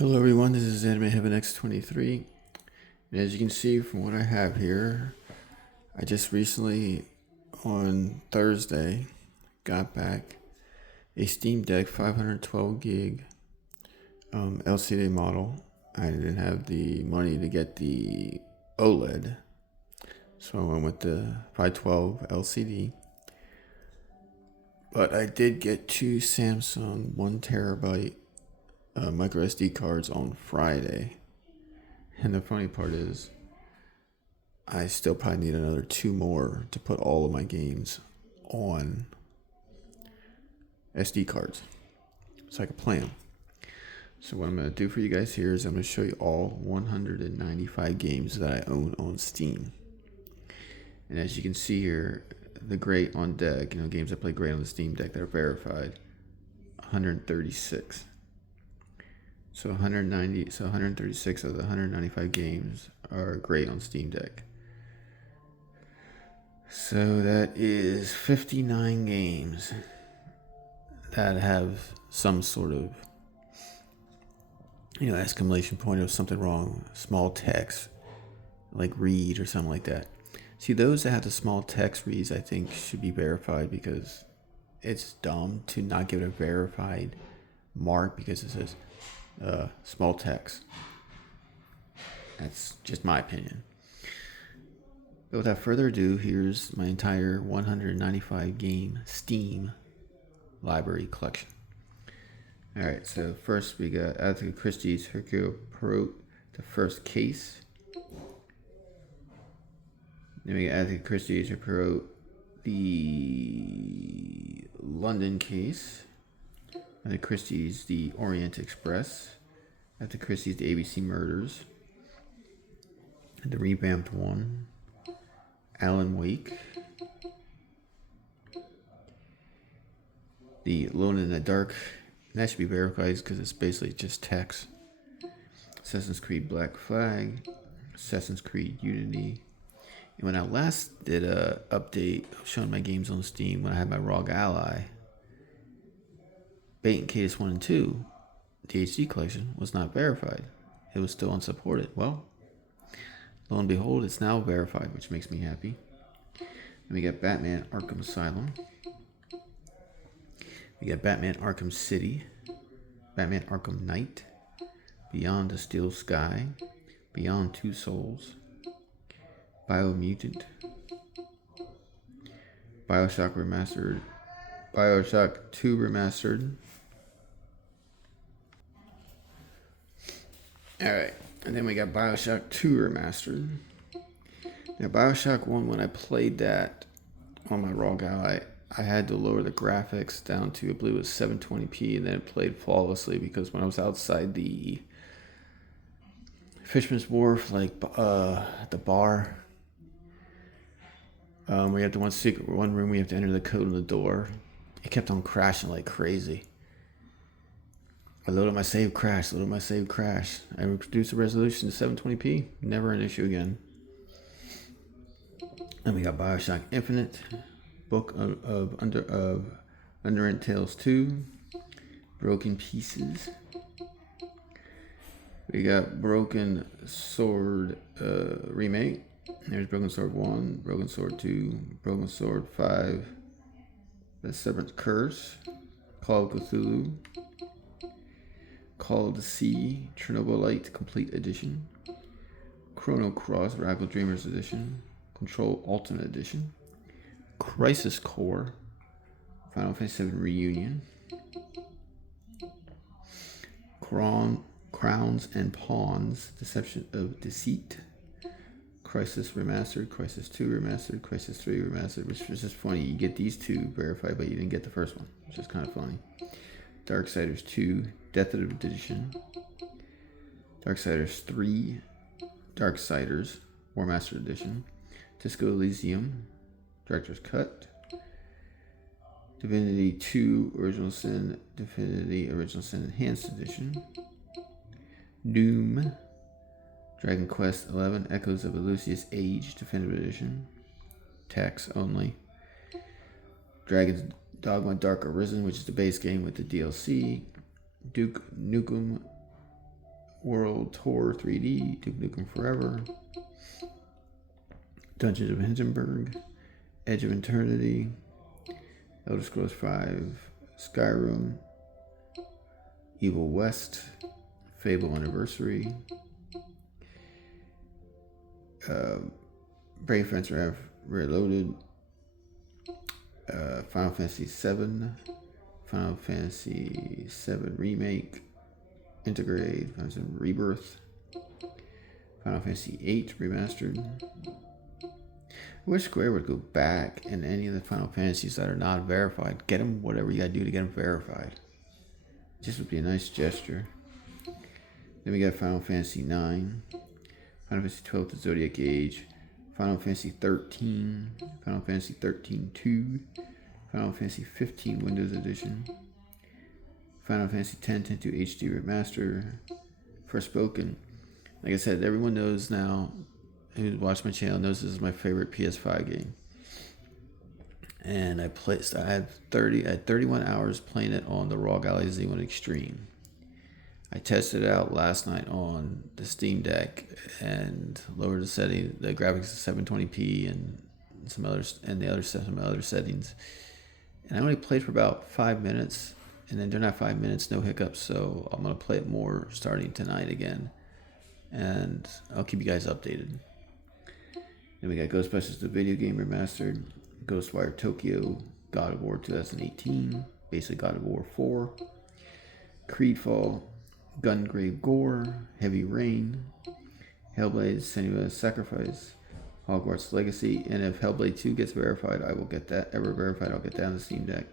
Hello everyone, this is Anime Heaven X23, and as you can see from what I have here, I just recently, on Thursday, got back a Steamdeck 512 gig LCD model. I didn't have the money to get the OLED, so I went with the 512 LCD. But I did get two Samsung 1TB micro SD cards on Friday. And the funny part is, I still probably need another two more to put all of my games on SD cards, so I can play them. So what I'm going to do for you guys here is I'm going to show you all 195 games that I own on Steam. And as you can see here, the great on deck, games that play great on the Steam Deck that are verified, 136. So 136 of the 195 games are great on Steam Deck. So that is 59 games that have some sort of, exclamation point of something wrong, small text, like read or something like that. See, those that have the small text reads, I think, should be verified, because it's dumb to not give it a verified mark because it says small text. That's just my opinion. But without further ado, here's my entire 195 game Steam library collection. Alright, so first we got Agatha Christie's Hercule Poirot, the first case. Then we got Agatha Christie's Hercule Poirot, the London case. Agatha Christie's The Orient Express. Agatha Christie's The ABC Murders. The revamped one. Alan Wake. The Alone in the Dark. That should be verified because it's basically just text. Assassin's Creed Black Flag. Assassin's Creed Unity. And when I last did a update showing my games on Steam, when I had my ROG Ally, Bait and Cadus 1 and 2, the HD collection, was not verified. It was still unsupported. Well, lo and behold, it's now verified, which makes me happy. And we got Batman Arkham Asylum. We got Batman Arkham City. Batman Arkham Knight. Beyond the Steel Sky. Beyond Two Souls. Biomutant. Bioshock Remastered. Bioshock 2 Remastered. Alright, and then we got Bioshock 2 Remastered. Now, Bioshock 1, when I played that on my ROG Ally, I had to lower the graphics down to, I believe it was 720p, and then it played flawlessly, because when I was outside the Fisherman's Wharf, like at the bar, we had the one room we have to enter the code on the door. It kept on crashing like crazy. I loaded my save, crash. I reduced the resolution to 720p. Never an issue again. And we got Bioshock Infinite, Book of Underend Tales 2, Broken Pieces. We got Broken Sword Remake. There's Broken Sword 1, Broken Sword 2, Broken Sword 5, The Seventh Curse, Call of Cthulhu, Call of the Sea, Chernobylite Complete Edition, Chrono Cross Radical Dreamers Edition, Control Ultimate Edition, Crisis Core, Final Fantasy VII Reunion, Crowns and Pawns, Deception of Deceit, Crisis Remastered, Crisis 2 Remastered, Crisis 3 Remastered, which is just funny. You get these two verified, but you didn't get the first one, which is kind of funny. Darksiders 2, Death of Edition, Darksiders 3, Darksiders, War Master Edition, Disco Elysium, Director's Cut, Divinity 2, Original Sin, Divinity Original Sin Enhanced Edition, Doom, Dragon Quest XI, Echoes of a Lucius Age, Definitive Edition, text only, Dragon's Dogma Dark Arisen, which is the base game with the DLC, Duke Nukem World Tour 3D, Duke Nukem Forever, Dungeons of Hindenburg, Edge of Eternity, Elder Scrolls V, Skyrim, Evil West, Fable Anniversary, Brave Fencer Reloaded, Final Fantasy VII, Final Fantasy VII Remake, Integrate, Final Fantasy Rebirth, Final Fantasy VIII Remastered. I wish Square would go back and any of the Final Fantasies that are not verified, get them whatever you gotta do to get them verified. Just would be a nice gesture. Then we got Final Fantasy IX, Final Fantasy XII The Zodiac Age, Final Fantasy XIII, Final Fantasy XIII-2, Final Fantasy XV Windows Edition, Final Fantasy X 10-2 HD Remaster, Forspoken. Like I said, everyone knows now, who watched my channel knows this is my favorite PS5 game. And I had 31 hours playing it on the ROG Ally Z1 Extreme. I tested it out last night on the Steamdeck and lowered the setting, the graphics to 720p and some others, and some other settings. And I only played for about 5 minutes, and then during that 5 minutes, no hiccups. So I'm gonna play it more starting tonight again, and I'll keep you guys updated. Then we got Ghostbusters the video game remastered, Ghostwire Tokyo, God of War 2018, basically God of War 4, Creedfall, Gungrave Gore, Heavy Rain, Hellblade Senua's Sacrifice, Hogwarts Legacy, and if Hellblade 2 gets verified, I will get that. Ever verified, I'll get that on the Steam Deck.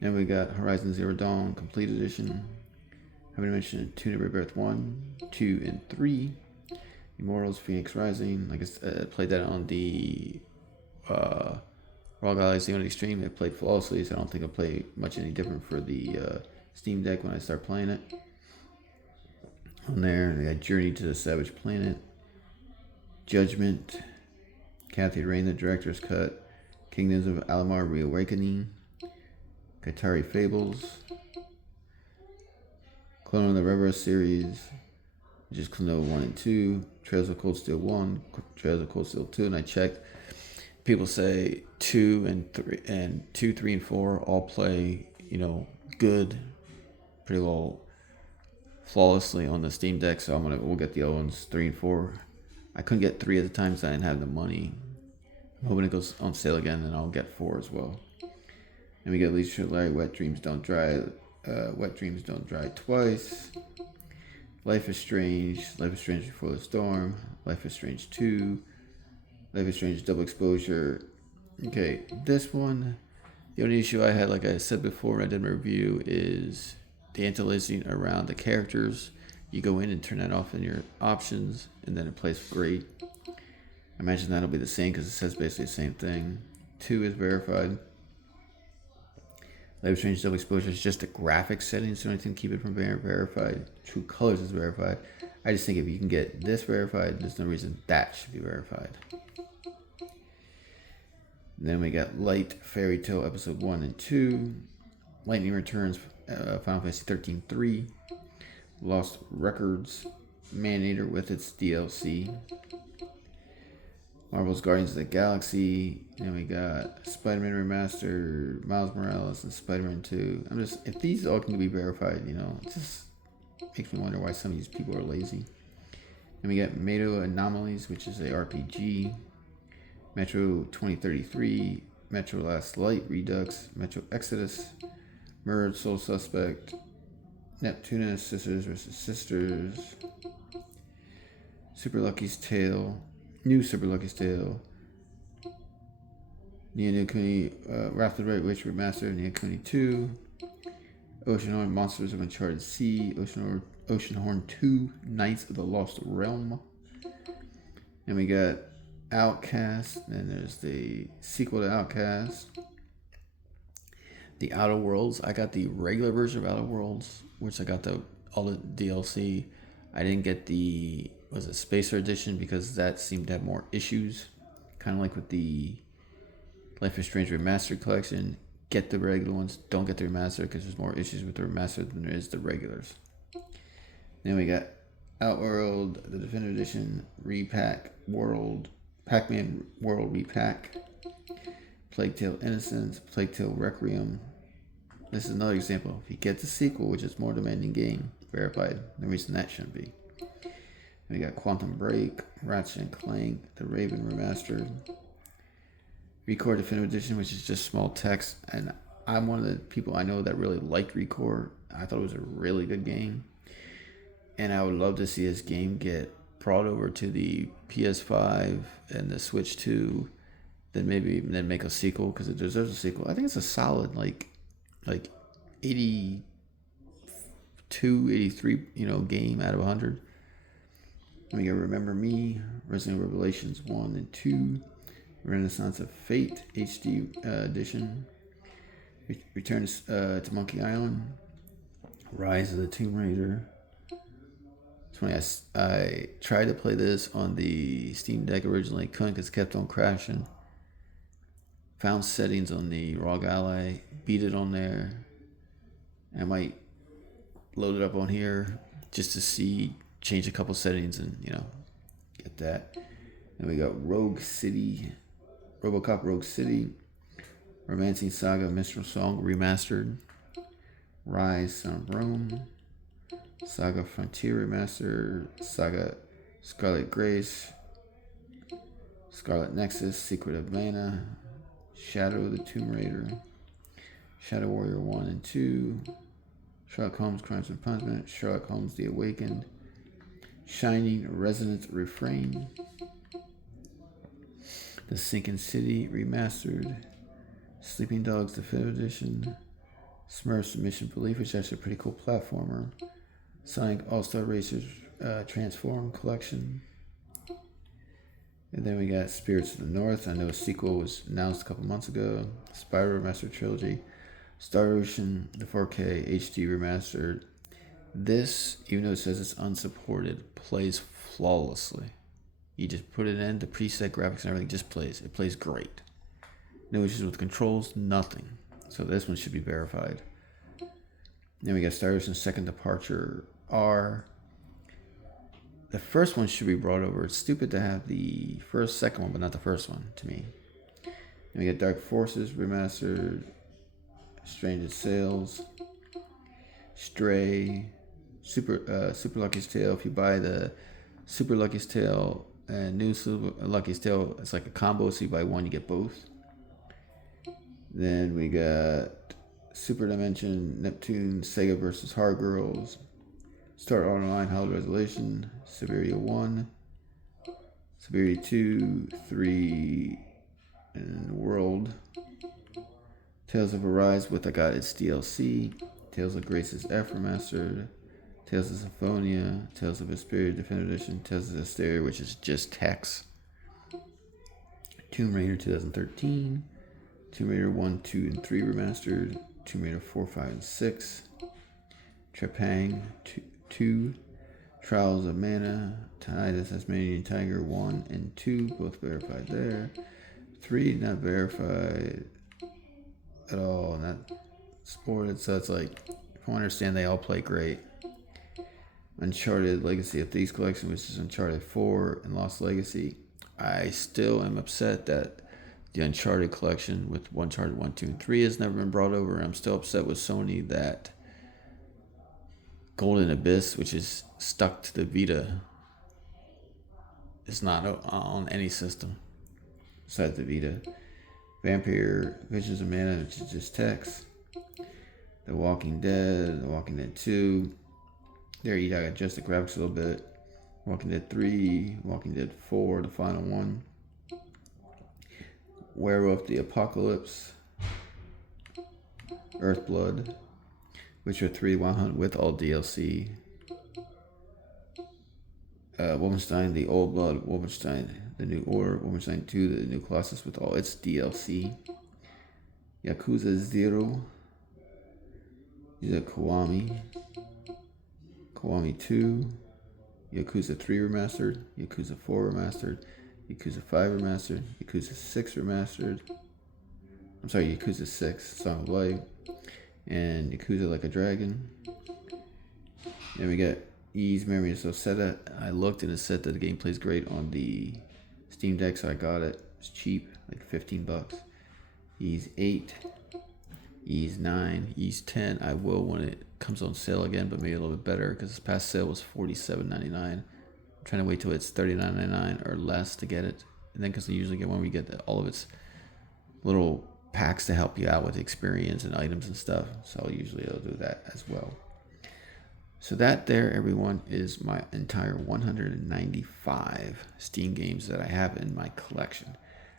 Then we got Horizon Zero Dawn Complete Edition. I haven't mentioned Tune of Rebirth 1, 2, and 3. Immortals, Phoenix Rising. Like I said, I played that on the ROG Ally Z1 Extreme. I played flawlessly, so I don't think I'll play much any different for the Steam Deck when I start playing it. On there, we got Journey to the Savage Planet, Judgment, Kathy Rain, the Director's Cut, Kingdoms of Alamar Reawakening, Katari Fables, Clone of the River series, which is Clone 1 and 2, Trails of Cold Steel 1, Trails of Cold Steel 2, and I checked. People say 2 and 3 and 2, 3, and 4 all play, good, pretty well flawlessly on the Steam Deck, so we'll get the other ones 3 and 4. I couldn't get 3 at the time because I didn't have the money. I'm hoping it goes on sale again, and I'll get 4 as well. And we got Leisure Larry, Wet Dreams Don't Dry Twice, Life is Strange Before the Storm, Life is Strange 2, Life is Strange Double Exposure. Okay, this one, the only issue I had, like I said before when I did my review, is the anti-aliasing around the characters. You go in and turn that off in your options, and then it plays great. I imagine that'll be the same because it says basically the same thing. 2 is verified. Life is Strange Double Exposure is just the graphics settings, the only thing to keep it from being verified. True Colors is verified. I just think if you can get this verified, there's no reason that should be verified. And then we got Light Fairy Tale Episode 1 and 2, Lightning Returns, Final Fantasy 13-3, Lost Records, Man-Eater with its DLC, Marvel's Guardians of the Galaxy. Then we got Spider-Man Remastered, Miles Morales, and Spider-Man 2. If these all can be verified, it just makes me wonder why some of these people are lazy. Then we got Mado Anomalies, which is a RPG, Metro 2033, Metro Last Light Redux, Metro Exodus, Mirrored Soul Suspect, Neptunus Sisters vs. Sisters, Super Lucky's Tale, New Super Lucky's Tale, Neo no Kuni, Wrath of the Red Witch Remastered, Neo Kuni 2, Oceanhorn Monsters of Uncharted Sea, Oceanhorn 2, Knights of the Lost Realm. And we got Outcast, and there's the sequel to Outcast. The Outer Worlds. I got the regular version of Outer Worlds, which I got all the DLC. I didn't get the Spacer Edition because that seemed to have more issues. Kind of like with the Life is Strange Remastered Collection. Get the regular ones. Don't get the remastered because there's more issues with the remastered than there is the regulars. Then we got Outworld, the Definitive Edition Repack World, Pac-Man World Repack, Plague Tale Innocence, Plague Tale Requiem. This is another example. If you get the sequel, which is more demanding game, verified, the reason that shouldn't be. And we got Quantum Break, Ratchet and Clank, The Raven Remastered, Recore Definitive Edition, which is just small text, and I'm one of the people I know that really liked Recore. I thought it was a really good game, and I would love to see this game get brought over to the PS5 and the Switch 2, then make a sequel, because it deserves a sequel. I think it's a solid like 82, 83, game out of 100. And we got Remember Me, Resident Evil Revelations 1 and 2, Renaissance of Fate HD edition, Return to Monkey Island, Rise of the Tomb Raider. It's funny, I tried to play this on the Steamdeck originally, couldn't because it kept on crashing. Found settings on the ROG Ally, beat it on there. I might load it up on here just to see, change a couple settings and, get that. And we got RoboCop Rogue City, Romancing Saga Minstrel Song Remastered, Rise Son of Rome, Saga Frontier Remastered, Saga Scarlet Grace, Scarlet Nexus, Secret of Mana, Shadow of the Tomb Raider, Shadow Warrior 1 and 2, Sherlock Holmes Crimes and Punishment, Sherlock Holmes The Awakened, Shining Resonance Refrain, The Sinking City Remastered, Sleeping Dogs Definitive Edition, Smurfs Mission Belief, which is actually a pretty cool platformer, Sonic All-Star Racers Transform Collection. And then we got Spirits of the North. I know a sequel was announced a couple months ago. Spyro Remastered Trilogy. Star Ocean, the 4K HD Remastered. This, even though it says it's unsupported, plays flawlessly. You just put it in, the preset graphics and everything just plays. It plays great. No issues with controls, nothing. So this one should be verified. Then we got Star Ocean Second Departure R. The first one should be brought over. It's stupid to have the second one, but not the first one, to me. And we got Dark Forces Remastered, Strange Sales, Stray, Super Lucky's Tale. If you buy the Super Lucky's Tale and New Super Lucky's Tale, it's like a combo, so you buy one, you get both. Then we got Super Dimension, Neptune, Sega vs. Hard Girls, Star Online, Hallowed Resolution, Siberia 1, Siberia 2, 3, and World, Tales of Arise with its DLC, Tales of Grace's F Remastered, Tales of Symphonia, Tales of Vesperia Definitive Edition, Tales of Hysteria, which is just text, Tomb Raider 2013, Tomb Raider 1, 2, and 3 Remastered, Tomb Raider 4, 5, and 6, Trepang 2, Trials of Mana, Tidus, Tasmanian Tiger 1 and 2, both verified there. 3 not verified at all, not supported, so it's like, if I understand, they all play great. Uncharted Legacy of Thieves Collection, which is Uncharted 4 and Lost Legacy. I still am upset that the Uncharted collection with Uncharted 1, 2, and 3 has never been brought over. I'm still upset with Sony that Golden Abyss, which is stuck to the Vita, is not on any system besides the Vita. Vampire Visions of Mana, which is just text. The Walking Dead 2. There you got just the graphics a little bit. Walking Dead 3, Walking Dead 4, the final one. Werewolf the Apocalypse, Earthblood, Witcher 3 Wild Hunt with all DLC, Wolfenstein the Old Blood, Wolfenstein the New Order, Wolfenstein 2 the New Colossus with all its DLC, Yakuza 0, Kiwami 2, Yakuza 3 Remastered, Yakuza 4 Remastered, Yakuza 5 Remastered, Yakuza 6 Remastered, Yakuza 6, Song of Life, and Yakuza Like a Dragon. Then we get ease memory. So said that I looked and it said that the game plays great on the Steam Deck, so I got it. It's cheap, like $15. Ease 8, Ease 9, Ease 10. I will when it comes on sale again, but maybe a little bit better because this past sale was $47.99. I'm trying to wait till it's $39.99 or less to get it, and then because I usually get one where you get all of its little packs to help you out with experience and items and stuff. So I'll do that as well. So that there, everyone, is my entire 195 Steam games that I have in my collection.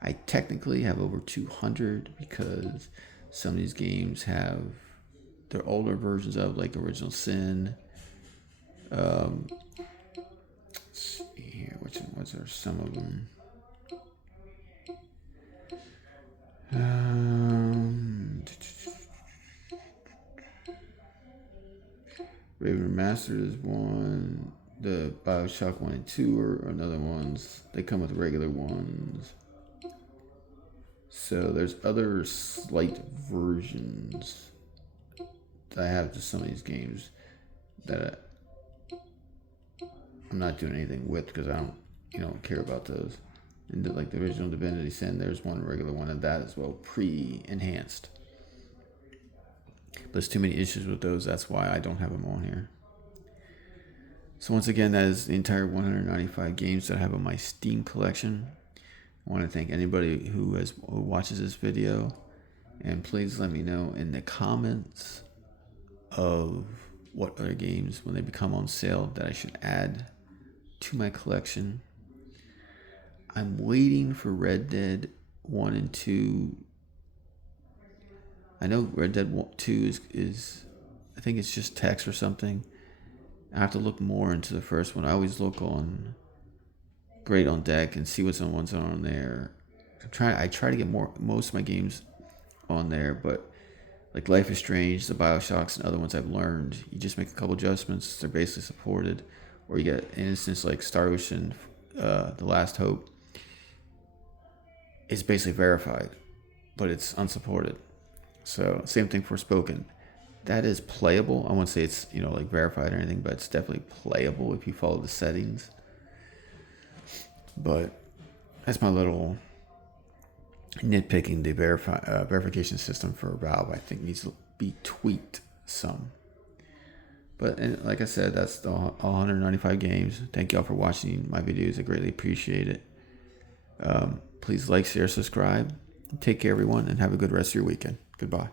I technically have over 200 because some of these games have their older versions of, like Original Sin. Let's see here, which ones are some of them? Raven Remastered is one. The Bioshock 1 and 2 are another ones. They come with regular ones. So there's other slight versions that I have to some of these games that I'm not doing anything with because I don't care about those. And like the original Divinity Sin, there's one regular one of that as well, pre-enhanced. But there's too many issues with those. That's why I don't have them on here. So once again, that is the entire 195 games that I have on my Steam collection. I want to thank anybody who watches this video. And please let me know in the comments of what other games, when they become on sale, that I should add to my collection. I'm waiting for Red Dead 1 and 2. I know Red Dead 2 is I think it's just text or something. I have to look more into the first one. I always look on Great on Deck and see what's on there. I try to get most of my games on there, but like Life is Strange, the Bioshocks, and other ones I've learned, you just make a couple adjustments, they're basically supported. Or you get an instance like Star Ocean, The Last Hope. It's basically verified, but it's unsupported. So same thing for Spoken. That is playable. I won't say it's like verified or anything, but it's definitely playable if you follow the settings. But that's my little nitpicking. The verification system for Valve, I think, needs to be tweaked some. But like I said, that's all 195 games. Thank y'all for watching my videos. I greatly appreciate it. Please like, share, subscribe. Take care, everyone, and have a good rest of your weekend. Goodbye.